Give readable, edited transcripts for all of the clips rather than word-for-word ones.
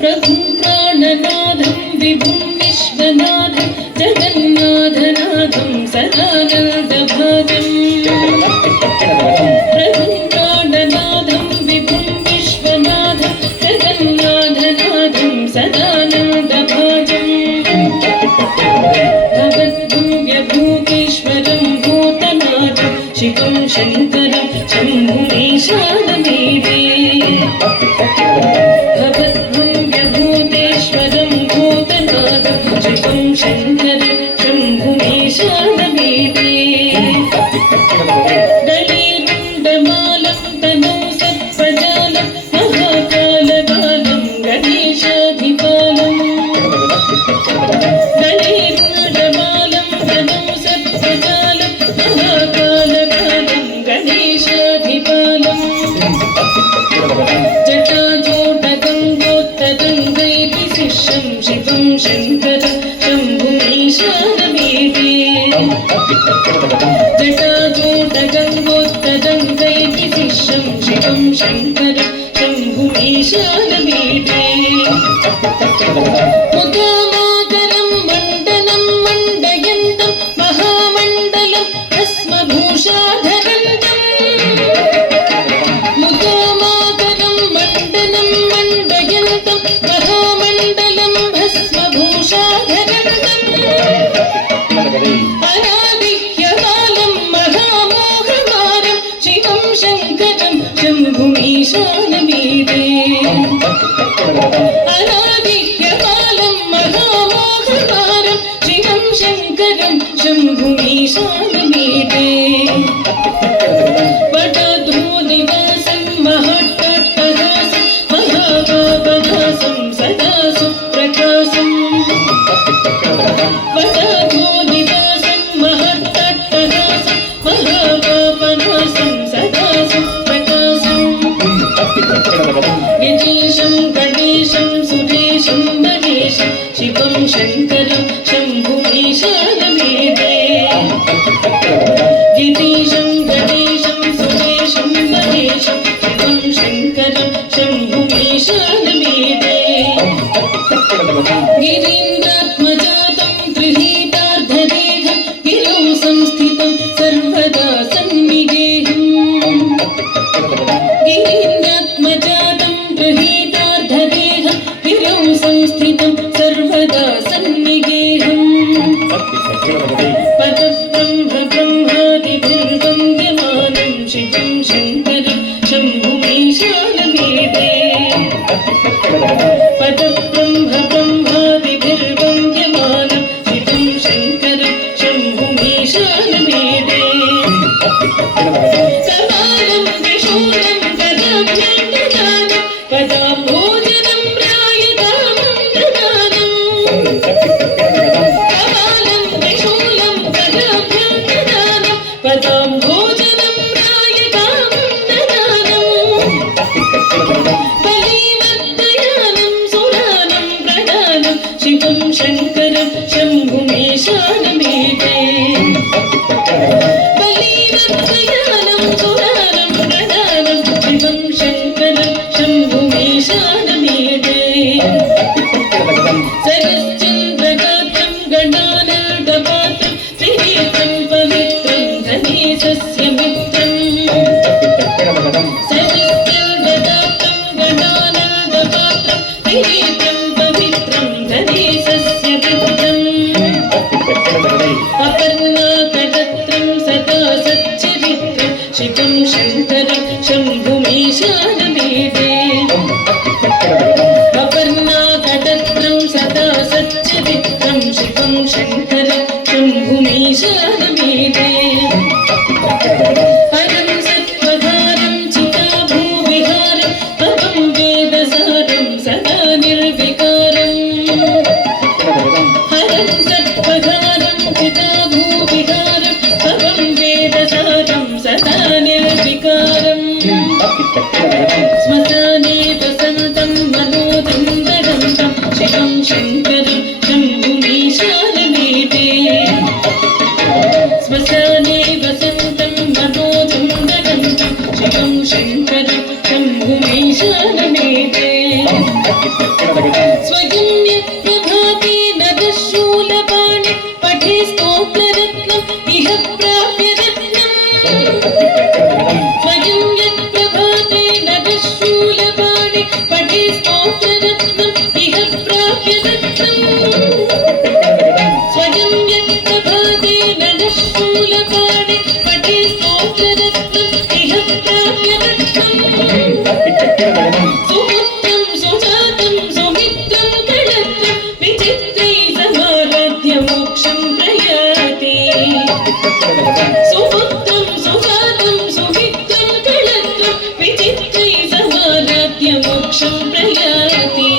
प्रभुं प्राणनाथं विभुं विश्वनाथं जगन्नाथनाथं सदानन्दभाजं प्रभुं प्राणनाथं विभुं विश्वनाथं जगन्नाथनाथं सदानन्दभाजं भवद्भव्यभूतेश्वरं भूतनाथं शिवं शङ्करं शम्भुमीशानमेवे भवद्भव्यभूतेश्वरं भूतनाथं शिवं शङ्करं शम्भुमीशानमेवे गणेरुण्डमालं तनौ सर्पजालं महाकालकालं गणेशाधिपालम् गणेरुण्डमालं तनौ सर्पजालं महाकालकालं गणेशाधिपालम् जटाजूटगङ्गोत्तगङ्गैर्विशिष्यं शिवं शङ्करं शम्भुमीशानमेवे जटाजूटगङ्गोत्तगङ्गैर्विशिष्यं शिवं शङ्करं शम्भुमीशानमेवे मुदामाकरं मण्डनं मण्डयन्तं महामण्डलं भस्मभूषाधरन्तं मुदामाकरं मण्डनं मण्डयन्तं महामण्डलं भस्मभूषाधरन्तं अनादिह्यकालं महामोहमारं शिवं शङ्करं शम्भुमीशानमेवे अनादिह्यकालं महामोहमारं शिवं शङ्करं शम्भुमीशानमेवे वटधूनिवासं महट्टट्टहासं महापापनासं सदा सुप्रकाशं वटधूनिवासं महट्टट्टहासं महापापनासं सदा सुप्रकाशं यतीशं गणेशं सुरेशं महेशं शिवं शङ्करं शम्भुमीशानमेवे शिवं शङ्कर शम्भुमीशानमीडे हरं सत्त्वधारं चिताभूविहारं पवं वेदसारं सदा निर्विकारम् हरं सत्त्वधारं चिताभूविहारं पवं वेदसारं सदा निर्विकारम् स्मशाने वसन्तं मनोदन्दगन्तं शिवं शङ्करं शम्भुमीशानमीडे स्मशाने वसन्तं मनोदन्दगन्तं शिवं शङ्करं शम्भुमीशानमीडे स्वयं यत्प्रभाते नदशूलपाणि पठे स्तोत्ररत्नम् इह प्राप्य रत्नम् स्वयं यत्प्रभाते नदशूलपाणि पठे स्तोत्ररत्नम् इह प्राप्य रत्नम् स्वयं यत्प्रभाते नदशूलपाणि पठे स्तोत्ररत्नम् इह प्राप्य रत्नम् सुपुत्रं सुजातं सुमित्रं कळत्रं विचित्रै समाराध्य मोक्षं प्रयाति सुपुत्रं सुजातं सुमित्रं कळत्रं विचित्रै समाराध्य मोक्षं प्रयाति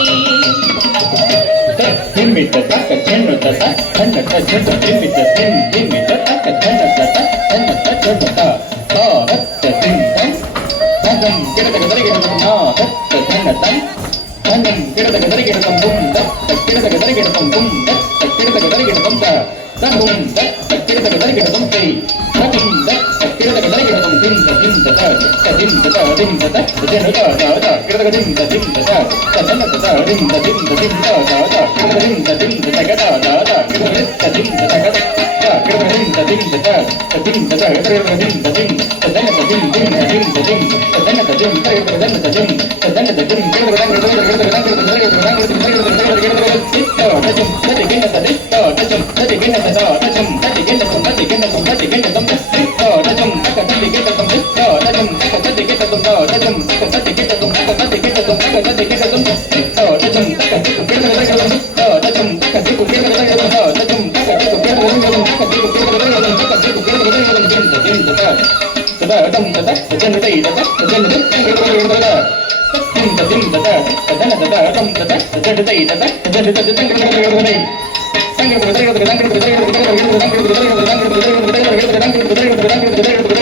Thank you.